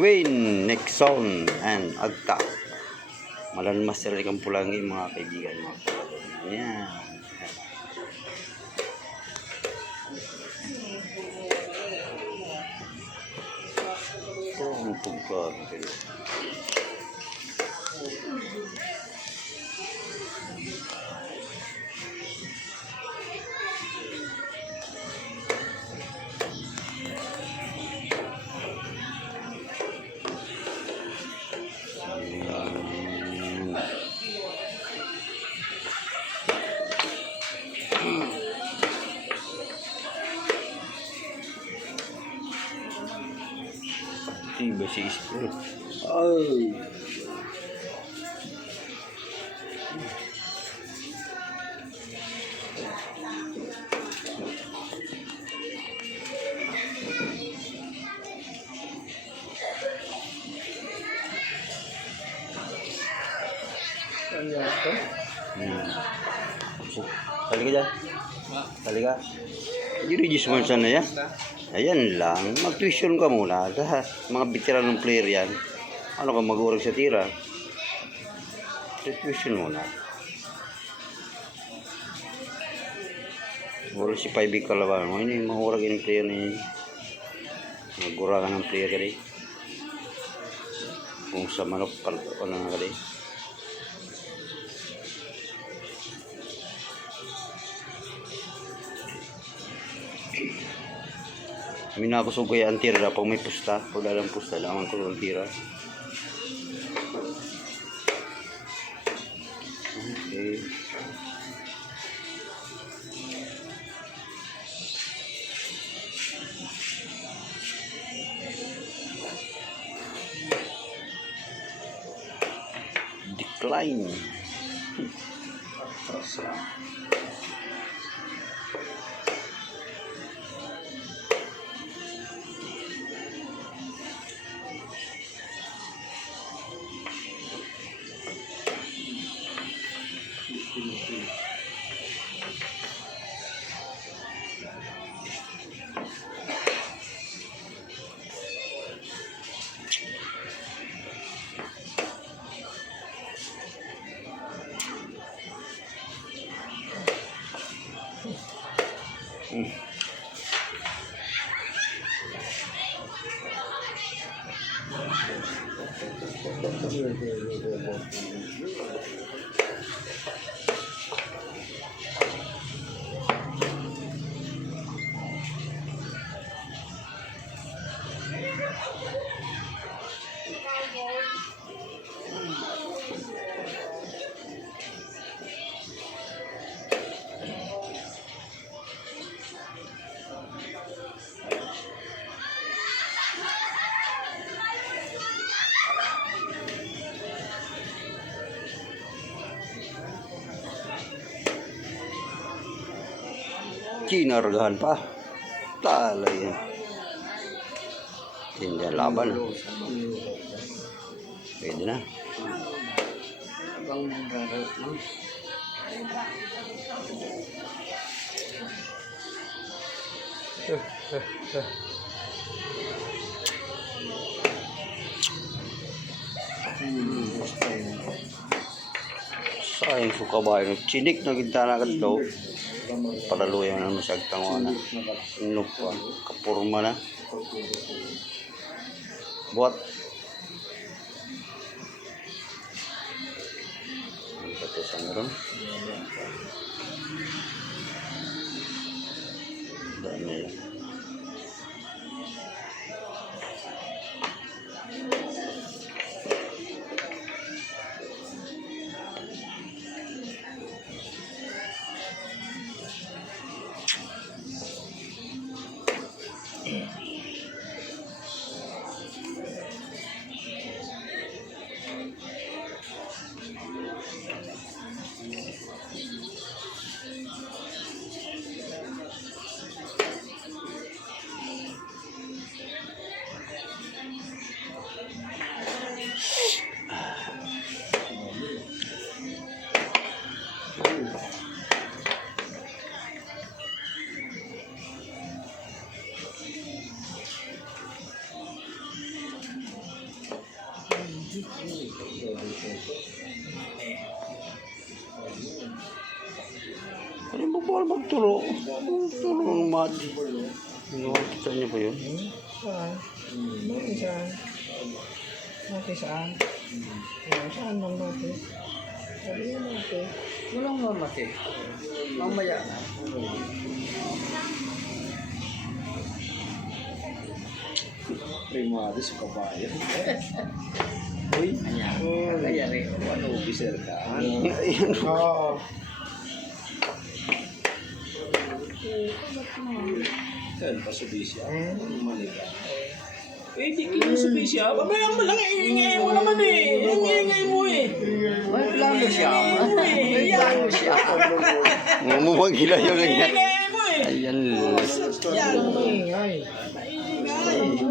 between Nixon and Agta. Malanmas talaga ang Pulangi mga kaibigan mo. Ayan. Ang tugkad kayo. Tiba si istri. Ay. Tali ka dyan. Tali ka. I-register sana yan. Ayan lang. Mag-tuition ka muna. Lahat. Mga veteran ng player yan. Ano ka mag-urag sa tira? Tuition muna. Wala si 5 kalaban. Ini mahurag yung player ni. Mag-uragan ng player ka rin. Kung sa manok ka na ka rin. Minakusog ko yung tira pag may pusta. Pag dalang pusta, laman ko yung tira. Okay. Decline. Kinargahan pa. Talay. Hindi laban. Pwede na. Sayang suka ba yung chinik na gintana ka daw. Palaluyan na masyag tanguan na. Inupa. Kapurma na. Buat. Ang katisan na rin. Daan na yan. Ano ba bawal magturo? Turo ng mat. Kita niyo ba yun? Saan? Bakit saan? Bakit saan? Saan bang bakit? Sabi mo bakit? Walang mamati. Mamaya na. Primado sa kabayan. Uy, kaya rin. Ano, officer ka? Ayun. Oo. Saan pa sa bisya? Manila. Eh, di kinusubay siya. Mamaya mo lang, iingay mo naman eh. Iingay mo eh. May plano siya. May plano siya. Mamumagila yun ganyan. Iingay mo eh. Ayan. Yan. Maingay.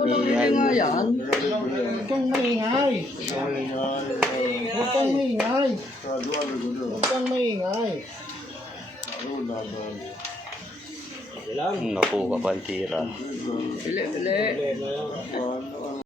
Ano nga yan? Huwag kang maingay. Huwag kang maingay. Huwag kang maingay. Naku, kapantira. Pili.